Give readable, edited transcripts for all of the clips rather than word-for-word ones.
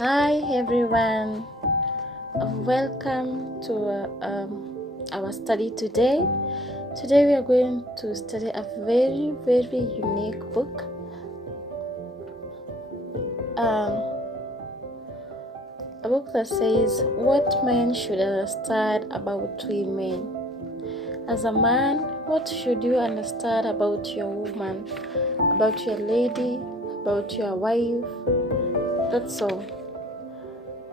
Hi everyone, welcome to our study today. Today we are going to study a very unique book. A book that says what men should understand about women. As a man, what should you understand about your woman, about your lady, about your wife? That's all.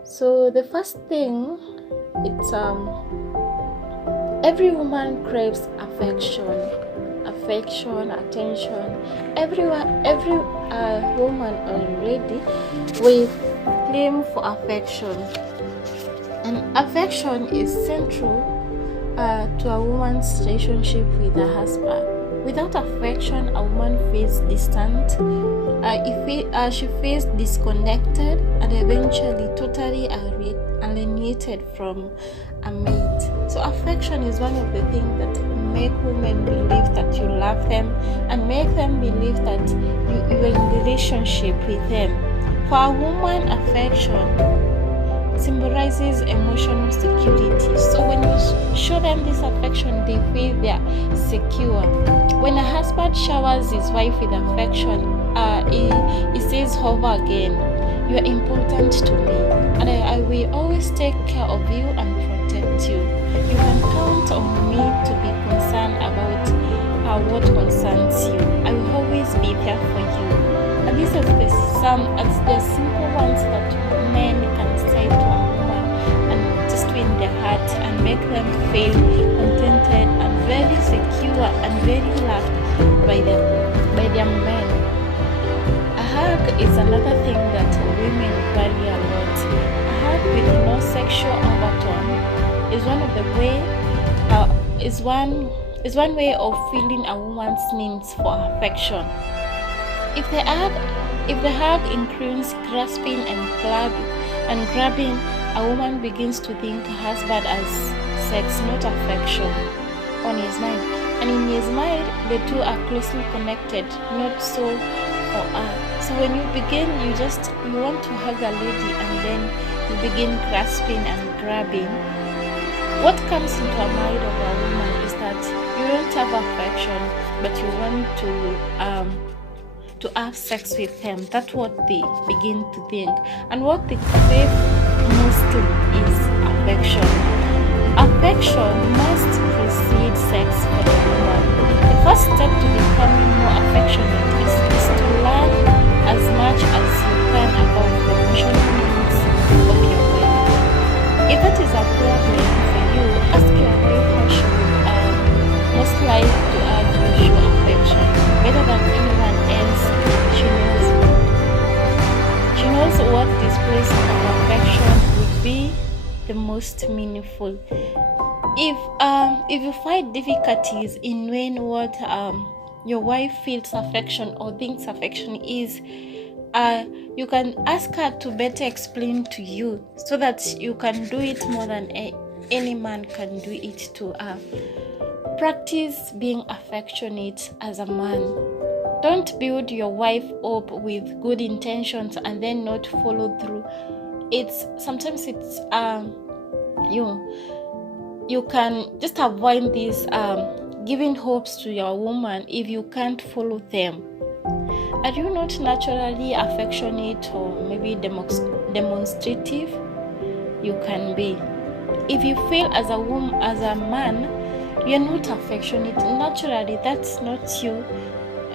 So the first thing, it's every woman craves affection, attention. Every woman already will claim for affection, and affection is central to a woman's relationship with her husband. Without affection, a woman feels distant. She feels disconnected and eventually totally alienated from a mate. So affection is one of the things that make women believe that you love them and make them believe that you are in relationship with them. For a woman, affection symbolizes emotional security. So when you show them this affection, they feel they are secure. When a husband showers his wife with affection, he says over again, "You are important to me, and I will always take care of you and protect you. You can count on me to be concerned about what concerns you. I will always be there for you." And this is the simple ones that men can say to a woman and just win their heart and make them feel contented and very secure and very loved by their men. A hug is another thing that women value a lot. A hug with no sexual overtone is one way of feeling a woman's needs for affection. If the hug includes grasping and grabbing, a woman begins to think her husband as sex, not affection, on his mind. And in his mind, the two are closely connected, not so for her. So when you want to hug a lady and then you begin grasping and grabbing, what comes into the mind of a woman is that you don't have affection, but you want to have sex with them. That's what they begin to think. And what they crave mostly is affection. Affection must precede sex for the woman. The first step to becoming more affectionate is to learn as much as you can about the emotional needs of your wife. If that is a problem for you, ask your wife how she would most like to have you show affection better than anyone else. She knows what displays of affection would be the most meaningful. If you find difficulties in knowing what your wife feels affection or thinks affection is, you can ask her to better explain to you so that you can do it more than any man can do it to her. Practice being affectionate as a man. Don't build your wife up with good intentions and then not follow through. Sometimes you can just avoid this giving hopes to your woman if you can't follow them. Are you not naturally affectionate or maybe demonstrative? You can be. If you feel as a man, you're not affectionate naturally, that's not you.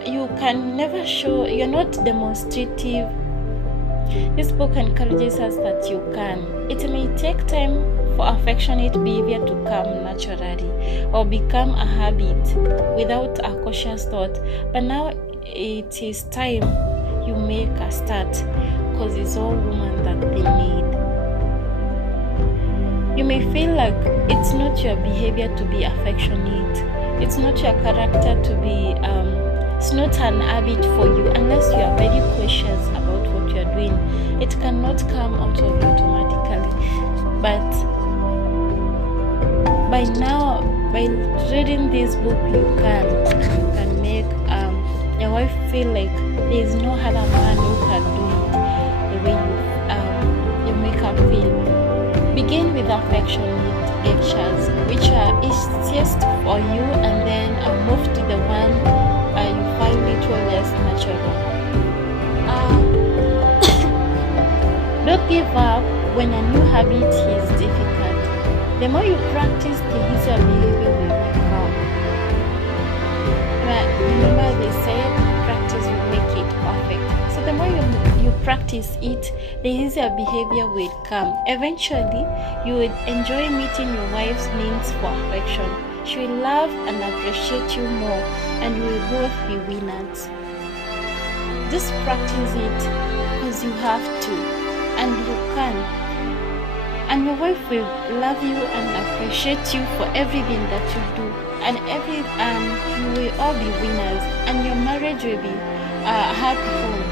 You can never show, you're not demonstrative. This book encourages us that you can. It may take time for affectionate behavior to come naturally or become a habit without a cautious thought, but now it is time you make a start, because it's all women that they need. You may feel like it's not your behavior to be affectionate, it's not your character to be it's not an habit for you unless you are very cautious about what you are doing. It cannot come out of you automatically. But by now, by reading this book, you can make your wife feel like there is no other man who can do it the way affection with gestures, which are easiest for you, and then move to the one you find little less natural. Don't give up when a new habit is difficult. The more you practice, the easier behavior will become. Remember they said practice will make it perfect. So the more you practice it, the easier behavior will come. Eventually, you will enjoy meeting your wife's needs for affection. She will love and appreciate you more, and you will both be winners. Just practice it because you have to, and you can. And your wife will love you and appreciate you for everything that you do, and you will all be winners, and your marriage will be a happy home.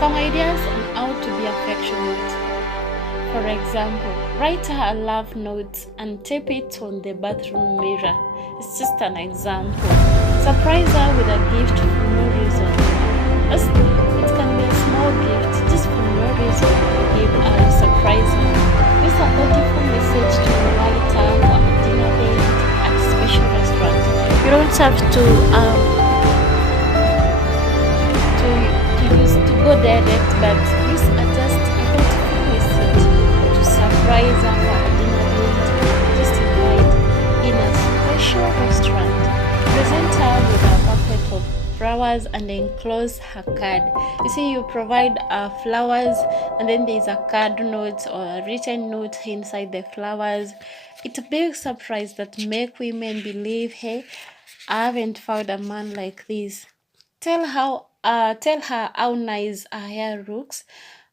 Some ideas on how to be affectionate. For example, write her a love note and tape it on the bathroom mirror. It's just an example. Surprise her with a gift for no reason. It can be a small gift, just for no reason. Give her, surprise her. Use a beautiful message to invite her for a dinner date at a special restaurant. You don't have to go direct, but use a beautiful message to surprise her for a dinner date. Just invite in a special restaurant. Present her with a bucket of flowers and enclose her card. You see, you provide flowers, and then there's a card note or a written note inside the flowers. It's a big surprise that make women believe, hey, I haven't found a man like this. Tell her how nice her hair looks,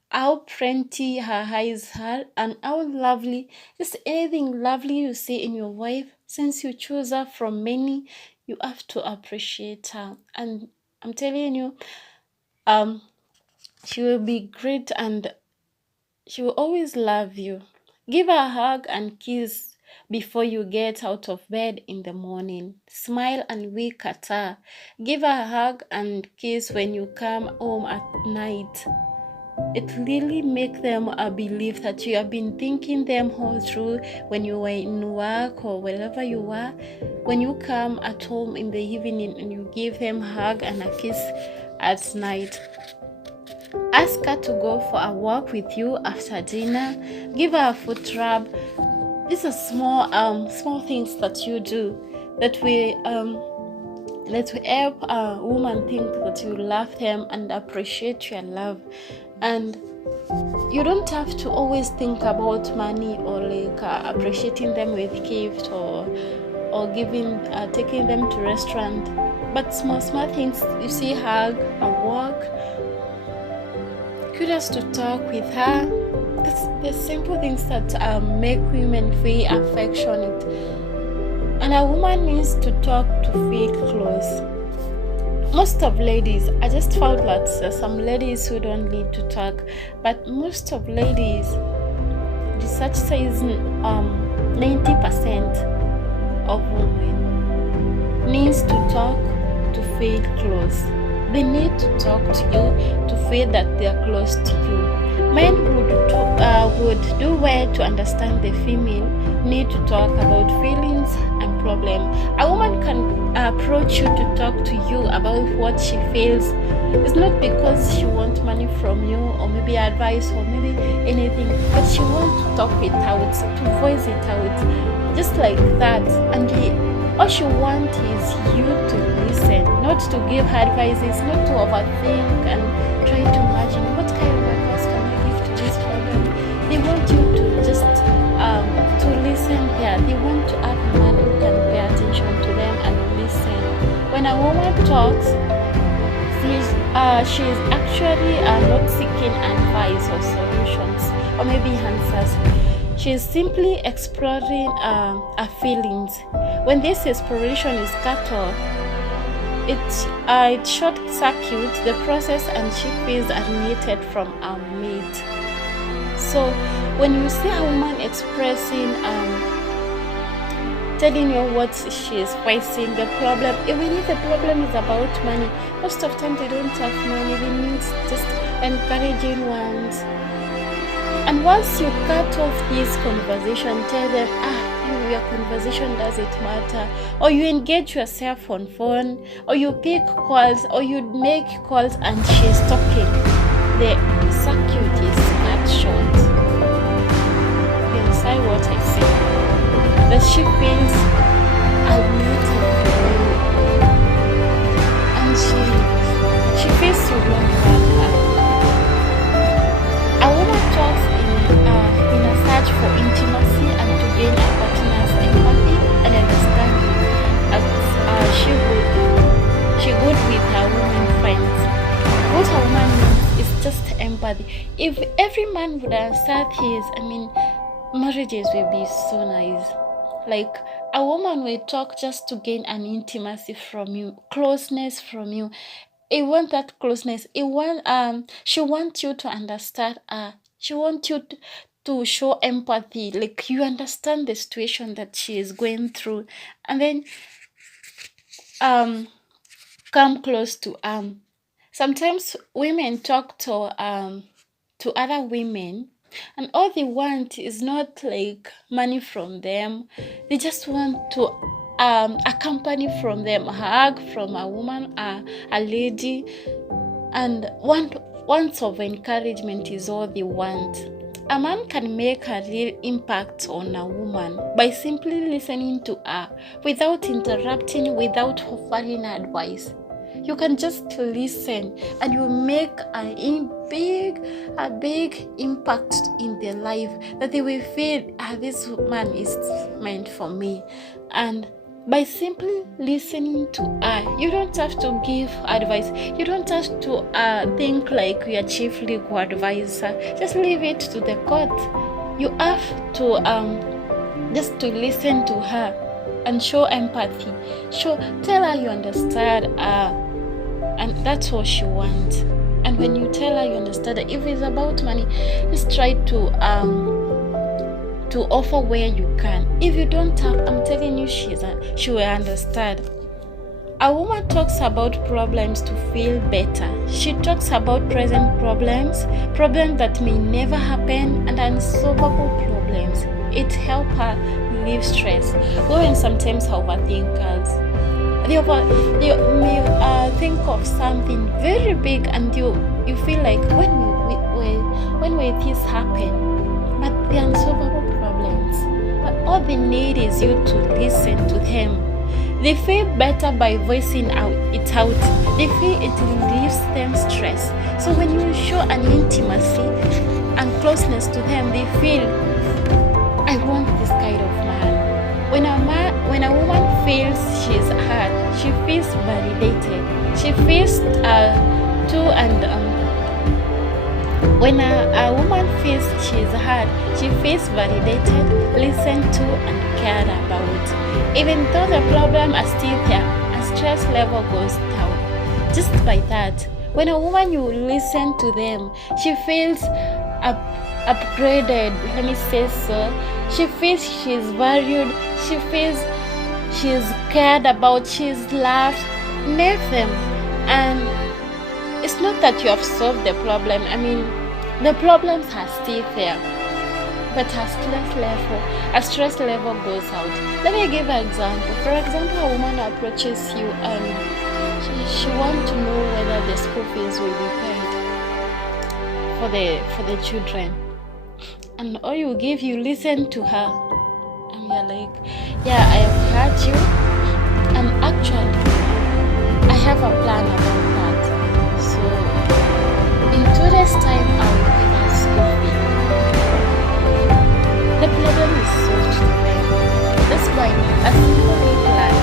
how pretty her eyes are, and how lovely, just anything lovely you see in your wife. Since you choose her from many, you have to appreciate her. And I'm telling you, she will be great, and she will always love you. Give her a hug and kiss before you get out of bed in the morning. Smile and wink at her. Give her a hug and kiss when you come home at night. It really makes them believe that you have been thinking them all through when you were in work or wherever you were. When you come at home in the evening and you give them a hug and a kiss at night. Ask her to go for a walk with you after dinner. Give her a foot rub. These are small things that you do that will help a woman think that you love them and appreciate your love. And you don't have to always think about money or appreciating them with gift or taking them to restaurant. But small things, you see, hug, a walk. Curious to talk with her. That's the simple things that make women feel affectionate. And a woman needs to talk to feel close. Most of ladies, I just found that some ladies who don't need to talk, but most of ladies, research says 90% of women needs to talk to feel close. They need to talk to you to feel that they are close to you. Men would do well to understand the female need to talk about feelings and problems. A woman can approach you to talk to you about what she feels. It's not because she wants money from you or maybe advice or maybe anything, but she wants to talk it out, to voice it out, just like that. And all she wants is you to listen, not to give her advices, not to overthink and try to imagine what kind of advice can I give to this problem. They want you to just to listen there. They want to have a man who can pay attention to them and listen. When a woman talks, she's actually not seeking advice or solutions or maybe answers. She's simply exploring her feelings. When this exploration is cut off, it short circuits the process and she feels alienated from her mate. So when you see a woman expressing, telling you what she is facing, the problem, even if the problem is about money, most of the time they don't have money, they need just encouraging ones. And once you cut off this conversation, tell them, your conversation doesn't matter, or you engage yourself on phone, or you pick calls, or you make calls and she's talking, the circuit is cut short. You understand what I say? That she feels admitted for you, and she feels you don't love her. A woman talks in a search for intimacy and to gain a partner's empathy and understanding, as she would with her women friends. What a woman needs is just empathy. If every man would understand his, marriages will be so nice. Like, a woman will talk just to gain an intimacy from you, closeness from you. It want that closeness. She wants you to understand her. She wants you to show empathy, like you understand the situation that she is going through, and then come close to sometimes women talk to other women, and all they want is not like money from them. They just want to a company from them, a hug from a woman, a lady, and once of encouragement is all they want. A man can make a real impact on a woman by simply listening to her without interrupting, without offering advice. You can just listen and you make a big impact in their life, that they will feel, this man is meant for me. And by simply listening to her, you don't have to give advice. You don't have to think like you are chief legal advisor. Just leave it to the court. You have to just to listen to her and show empathy. Tell her you understand her, and that's what she wants. And when you tell her you understand her, if it's about money, just try to offer where you can. If you don't have, I'm telling you, she will understand. A woman talks about problems to feel better. She talks about present problems that may never happen, and unsolvable problems. It helps her relieve stress. Women sometimes are overthinkers. They may think of something very big, and you feel like when will this happen? But the unsolvable problems. But all they need is you to listen to them. They feel better by voicing it out. They feel it relieves them stress. So when you show an intimacy and closeness to them, they feel, I want this kind of man. When a woman feels she's heard, she feels validated. She feels when a woman feels she's heard, she feels validated, listened to, and cared about. Even though the problem is still there, her stress level goes down. Just by that, when a woman, you listen to them, she feels upgraded, let me say so. She feels she's valued, she feels she's cared about, she's loved. Name them. And it's not that you have solved the problem. The problems are still there, but her stress level goes out. Let me give an example. For example, a woman approaches you and she wants to know whether the school fees will be paid for the children. And all you listen to her, and you're like, yeah, I have heard you, and actually I have a plan about that. So in 2 days time I will pay that school fee. The problem is solved to them. That's why a simple plan.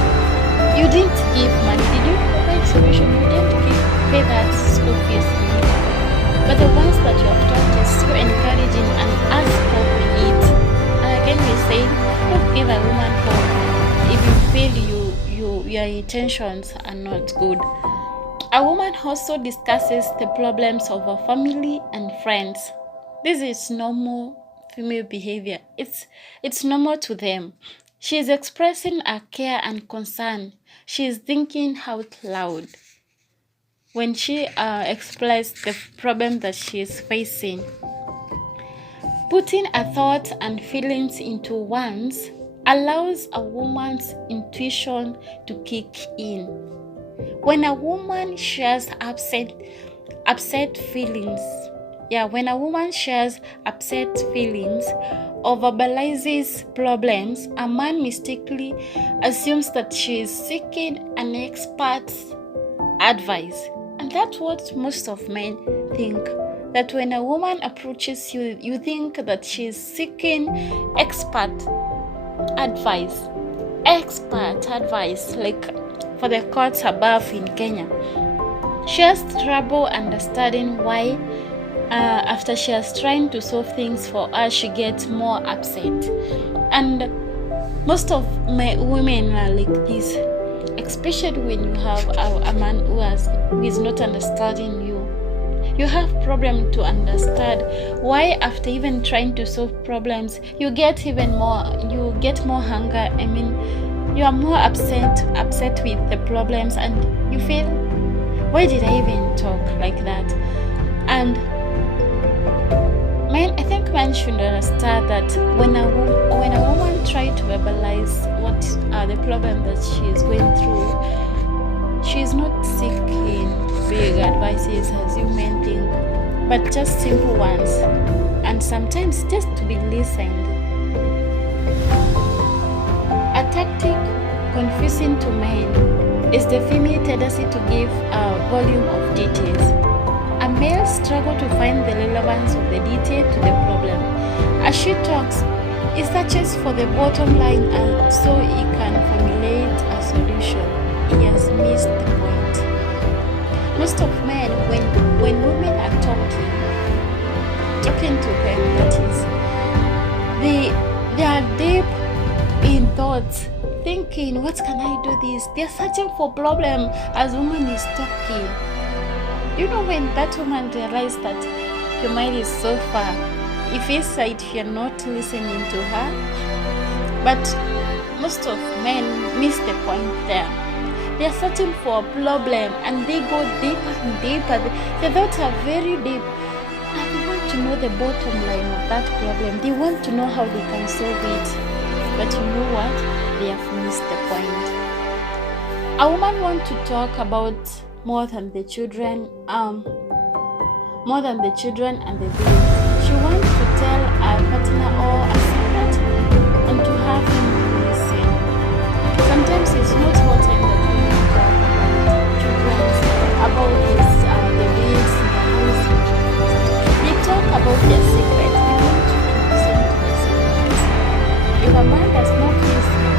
You didn't give money. Did you provide solution? You didn't pay that school fees immediately. But the ones that you have taught is so encouraging and ask help in it. And again we say, don't give a woman hope if you feel your intentions are not good. A woman also discusses the problems of her family and friends. This is normal female behavior. It's normal to them. She is expressing her care and concern. She is thinking out loud when she expresses the problem that she is facing. Putting a thought and feelings into one's allows a woman's intuition to kick in. When a woman shares upset feelings, when a woman shares upset feelings or verbalizes problems, a man mistakenly assumes that she is seeking an expert's advice. And that's what most of men think. That when a woman approaches you, you think that she is seeking expert advice, like for the courts above in Kenya. She has trouble understanding why after she has tried to solve things for her, she gets more upset. And most of my women are like this, especially when you have a man who is not understanding you. You have problem to understand why after even trying to solve problems, you get more hunger. I mean, you are more upset with the problems, and you feel, why did I even talk like that? And I think men should understand that when a woman tries to verbalize what are the problems that she is going through, she is not seeking big advices as you men think, but just simple ones, and sometimes just to be listened. A tactic confusing to men is the female tendency to give a volume of details. A male struggles to find the relevance of the detail to the problem. As she talks, he searches for the bottom line, and so he can formulate a solution. He has missed the point. Most of men, when women are talking to them, that is, they are deep in thoughts, thinking, what can I do this? They are searching for problem as woman is talking. You know, when that woman realizes that your mind is so far, it feels like if you're not listening to her. But most of men miss the point there. They are searching for a problem, and they go deeper and deeper. The thoughts are very deep, and they want to know the bottom line of that problem. They want to know how they can solve it. But you know what? They have missed the point. A woman wants to talk about more than the children and the baby. She wants to tell a partner or a secret and to have him listen. Sometimes it's not all time that we talk about children, about this, the bills, the house. They talk about their secret. They want to listen to their secrets. If a man does not listen,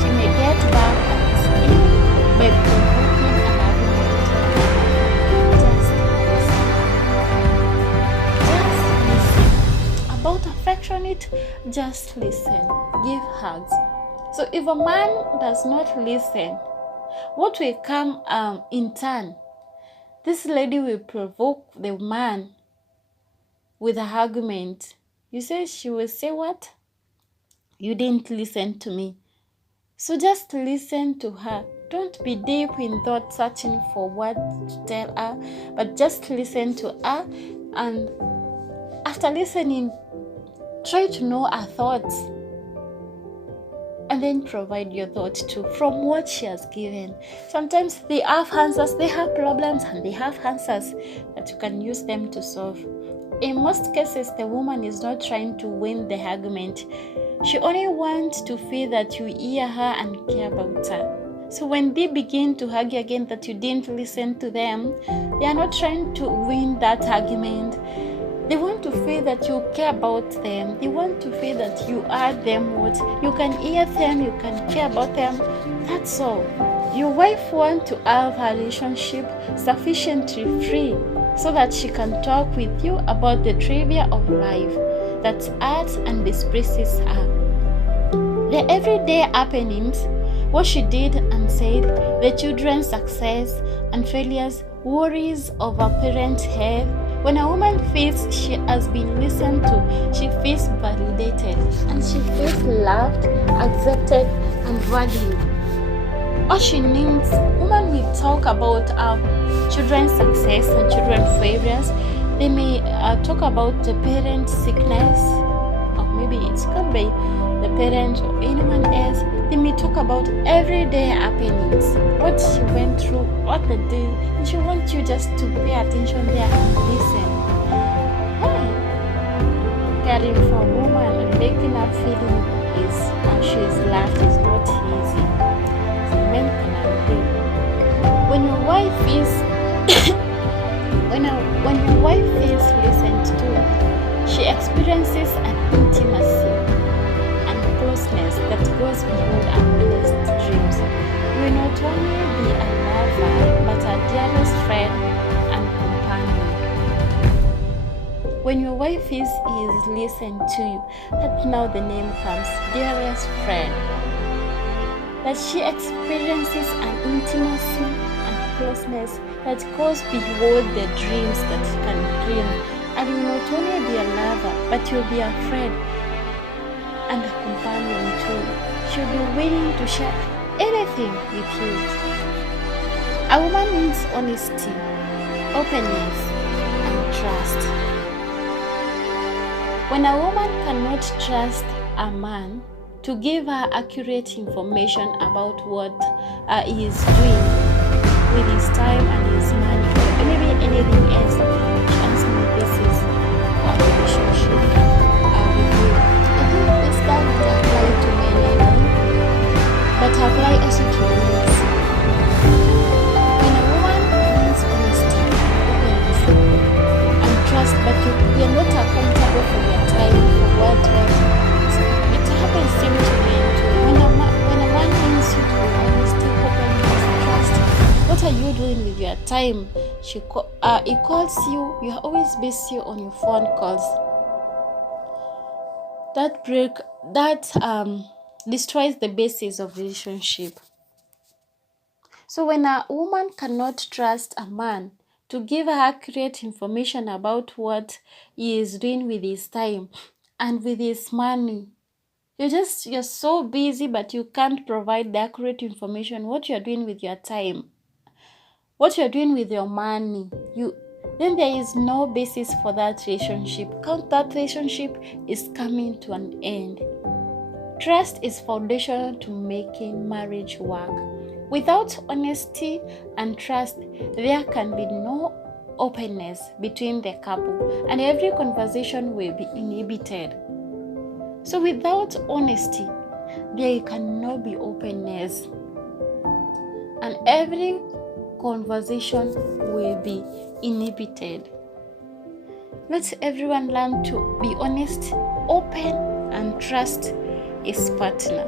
she may get back at him by provoking an argument. About affectionate, just listen. Give hugs. So if a man does not listen, what will come in turn? This lady will provoke the man with an argument. You say she will say what? You didn't listen to me. So just listen to her. Don't be deep in thought searching for what to tell her, but just listen to her, and after listening, try to know her thoughts, and then provide your thoughts too from what she has given. Sometimes they have answers, they have problems, and they have answers that you can use them to solve. In most cases, the woman is not trying to win the argument. She only wants to feel that you hear her and care about her. So when they begin to argue again that you didn't listen to them, they are not trying to win that argument. They want to feel that you care about them. They want to feel that you are them, what you can hear them, you can care about them. That's all. Your wife wants to have a relationship sufficiently free so that she can talk with you about the trivia of life that adds and displeases her. The everyday happenings, what she did and said, the children's success and failures, worries of her parents' health. When a woman feels she has been listened to, she feels validated and she feels loved, accepted, and valued. All she needs, women will talk about children's success and children's failures. They may talk about the parents' sickness, can't be the parent or anyone else. They may talk about everyday happenings, what she went through, what the day, and she wants you just to pay attention there and listen. Caring for a woman and making her feeling is and she is loved is not easy. So men can agree. When your wife is when your wife is listened to, she experiences an intimacy and closeness that goes beyond her wildest dreams. You will not only be a lover, but a dearest friend and companion. When your wife is listened to you, that now the name comes, dearest friend. That she experiences an intimacy and closeness that goes beyond the dreams that you can dream. And you will not only be a lover, but you'll be a friend and a companion too. She'll be willing to share anything with you. A woman needs honesty, openness, and trust. When a woman cannot trust a man to give her accurate information about what he is doing with his time and his money, or maybe anything else, she asks me basis for a relationship with you. I think this doesn't apply to men alone, but apply also to women. When a woman needs honesty, openness, and trust, but you are not accountable for your time, for what it happens same to men too. When a man needs you to be honesty, openness, trust, what are you doing with your time? He calls you, you are always busy on your phone calls. That destroys the basis of relationship. So when a woman cannot trust a man to give her accurate information about what he is doing with his time and with his money, you're so busy, but you can't provide the accurate information what you're doing with your time, what you're doing with your money, then there is no basis for that relationship. That relationship is coming to an end. Trust is foundational to making marriage work. Without honesty and trust, there can be no openness between the couple, and every conversation will be inhibited. So without honesty, there cannot be openness, and every conversation will be inhibited. Let everyone learn to be honest, open, and trust his partner.